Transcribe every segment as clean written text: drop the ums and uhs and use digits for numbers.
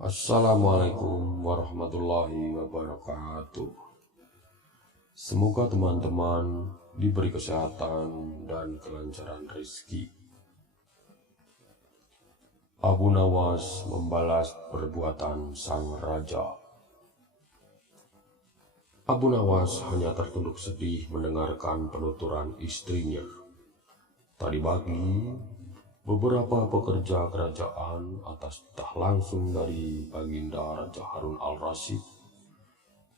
Assalamualaikum warahmatullahi wabarakatuh. Semoga teman-teman diberi kesehatan dan kelancaran rezeki. Abu Nawas membalas perbuatan sang raja. Abu Nawas hanya tertunduk sedih mendengarkan penuturan istrinya. Tadi pagi, beberapa pekerja kerajaan atas titah langsung dari Baginda Raja Harun al-Rasyid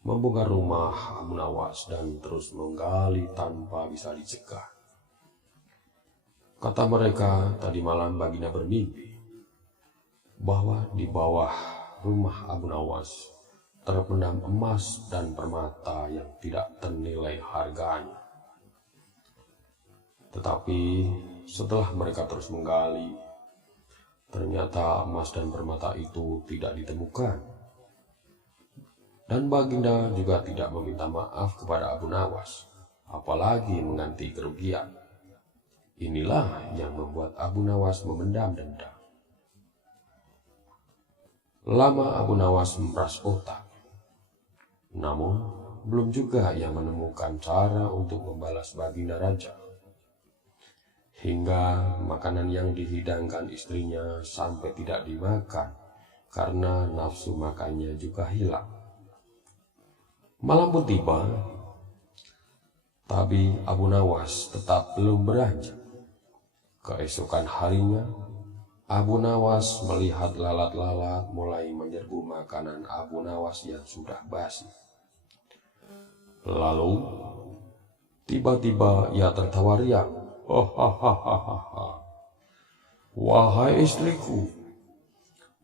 membongkar rumah Abu Nawas dan terus menggali tanpa bisa dicegah. Kata mereka, tadi malam Baginda bermimpi bahwa di bawah rumah Abu Nawas terpendam emas dan permata yang tidak ternilai harganya. Tetapi setelah mereka terus menggali, ternyata emas dan permata itu tidak ditemukan. Dan Baginda juga tidak meminta maaf kepada Abu Nawas, apalagi mengganti kerugian. Inilah yang membuat Abu Nawas memendam dendam. Lama Abu Nawas memeras otak, namun belum juga ia menemukan cara untuk membalas Baginda Raja. Hingga makanan yang dihidangkan istrinya sampai tidak dimakan karena nafsu makannya juga hilang. Malam pun tiba, tapi Abu Nawas tetap belum beranjak. Keesokan harinya, Abu Nawas melihat lalat-lalat mulai menyerbu makanan Abu Nawas yang sudah basi. Lalu, tiba-tiba ia tertawa riang. Hahaha. Wahai istriku,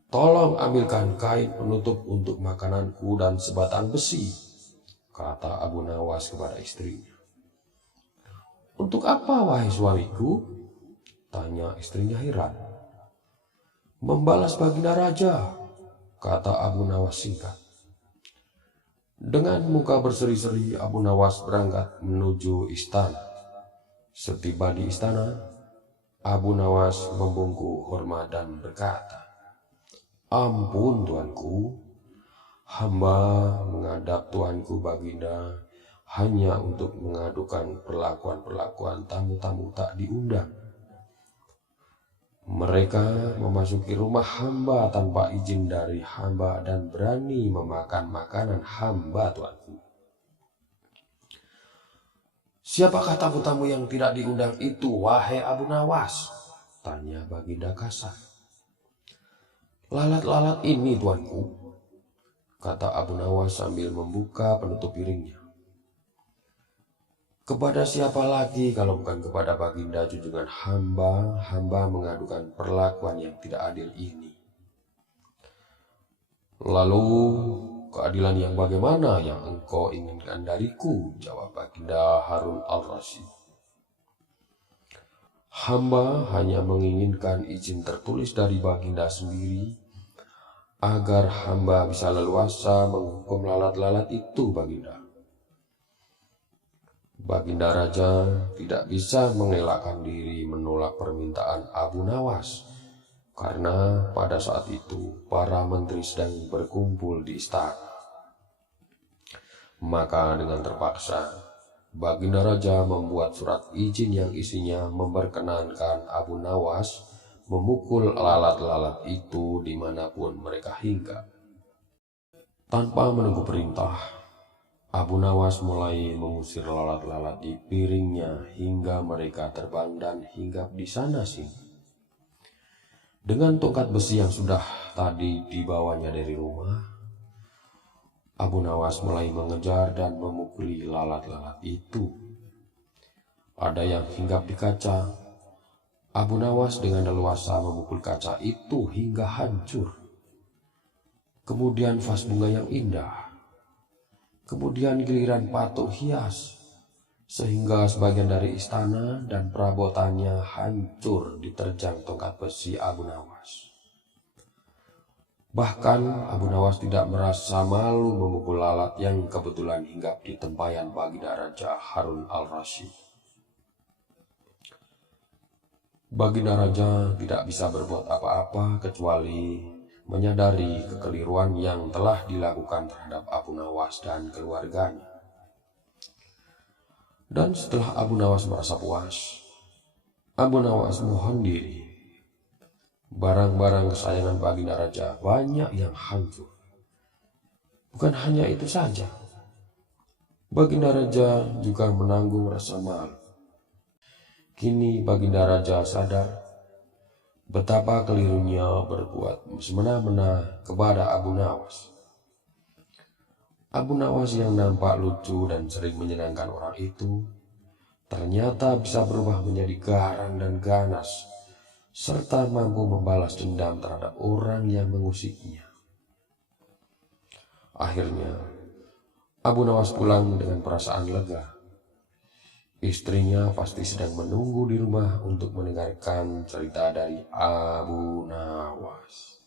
tolong ambilkan kain penutup untuk makananku dan sebatang besi, kata Abu Nawas kepada istrinya. Untuk apa, wahai suamiku? Tanya istrinya heran. Membalas Baginda Raja, kata Abu Nawas singkat. Dengan muka berseri-seri, Abu Nawas berangkat menuju istana. Setiba di istana, Abu Nawas membungkuk hormat dan berkata, Ampun tuanku, hamba menghadap tuanku Baginda hanya untuk mengadukan perlakuan-perlakuan tamu-tamu tak diundang. Mereka memasuki rumah hamba tanpa izin dari hamba dan berani memakan makanan hamba tuanku. Siapakah tamu-tamu yang tidak diundang itu, wahai Abu Nawas? Tanya Baginda kasar. Lalat-lalat ini tuanku, kata Abu Nawas sambil membuka penutup piringnya. Kepada siapa lagi kalau bukan kepada Baginda junjungan hamba mengadukan perlakuan yang tidak adil ini. Lalu, keadilan yang bagaimana yang engkau inginkan dariku? Jawab Baginda Harun al-Rasyid. Hamba hanya menginginkan izin tertulis dari Baginda sendiri agar hamba bisa leluasa menghukum lalat-lalat itu, Baginda. Baginda Raja tidak bisa mengelakkan diri menolak permintaan Abu Nawas karena pada saat itu para menteri sedang berkumpul di istana. Maka dengan terpaksa, Baginda Raja membuat surat izin yang isinya memperkenankan Abu Nawas memukul lalat-lalat itu dimanapun mereka hinggap. Tanpa menunggu perintah, Abu Nawas mulai mengusir lalat-lalat di piringnya hingga mereka terbang dan hinggap di sana sini. Dengan tongkat besi yang sudah tadi dibawanya dari rumah, Abu Nawas mulai mengejar dan memukuli lalat-lalat itu. Ada yang hinggap di kaca. Abu Nawas dengan leluasa memukul kaca itu hingga hancur. Kemudian vas bunga yang indah. Kemudian giliran patok hias, sehingga sebagian dari istana dan perabotannya hancur diterjang tongkat besi Abu Nawas. Bahkan Abu Nawas tidak merasa malu memukul lalat yang kebetulan hinggap di tempayan Baginda Raja Harun al-Rasyid. Baginda Raja tidak bisa berbuat apa-apa kecuali menyadari kekeliruan yang telah dilakukan terhadap Abu Nawas dan keluarganya. Dan setelah Abu Nawas merasa puas, Abu Nawas mohon diri. Barang-barang kesayangan baginda raja banyak yang hancur. Bukan hanya itu saja, baginda raja juga menanggung rasa malu. Kini baginda raja sadar betapa kelirunya berbuat semena-mena kepada Abu Nawas. Abu Nawas yang nampak lucu dan sering menyenangkan orang itu ternyata bisa berubah menjadi garang dan ganas, serta mampu membalas dendam terhadap orang yang mengusiknya. Akhirnya, Abu Nawas pulang dengan perasaan lega. Istrinya pasti sedang menunggu di rumah untuk mendengarkan cerita dari Abu Nawas.